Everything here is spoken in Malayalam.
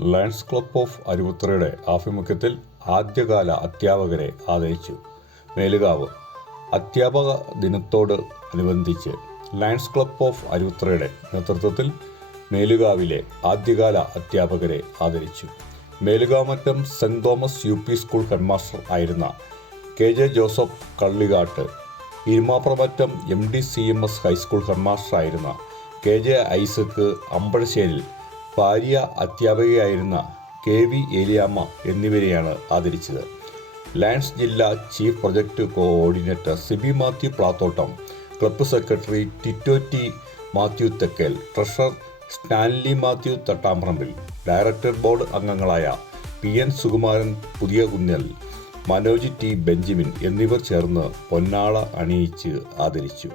ലയൺസ് ക്ലബ് ഓഫ് അരുവുത്രയുടെ ആഭിമുഖ്യത്തിൽ ആദ്യകാല അധ്യാപകരെ ആദരിച്ചു. മേലുകാവ് അധ്യാപക ദിനത്തോട് അനുബന്ധിച്ച് ലയൺസ് ക്ലബ് ഓഫ് അരുവുത്രയുടെ നേതൃത്വത്തിൽ മേലുകാവിലെ ആദ്യകാല അധ്യാപകരെ ആദരിച്ചു. Melukavumattam Saint Thomas U P school headmaster ആയിരുന്ന K J Joseph Kallikattu Irumapramattam M D C M S high school headmaster ആയിരുന്ന കെ ജെ ഐസക്ക് അമ്പഴശ്ശേരിൽ ഭാര്യ അധ്യാപികയായിരുന്ന കെ വി ഏലിയാമ്മ എന്നിവരെയാണ് ആദരിച്ചത്. ലയൺസ് ജില്ലാ chief project coordinator Sibi Mathew Plathottam club secretary Tito T Mathew Thekkal treasurer Stanley Mathew Thattamprampil director board അംഗങ്ങളായ പി എൻ സുകുമാരൻ പുതിയ കുന്നൽ മനോജ് ടി ബെഞ്ചമിൻ എന്നിവർ ചേർന്ന് പൊന്നാള അണിയിച്ച് ആദരിച്ചു.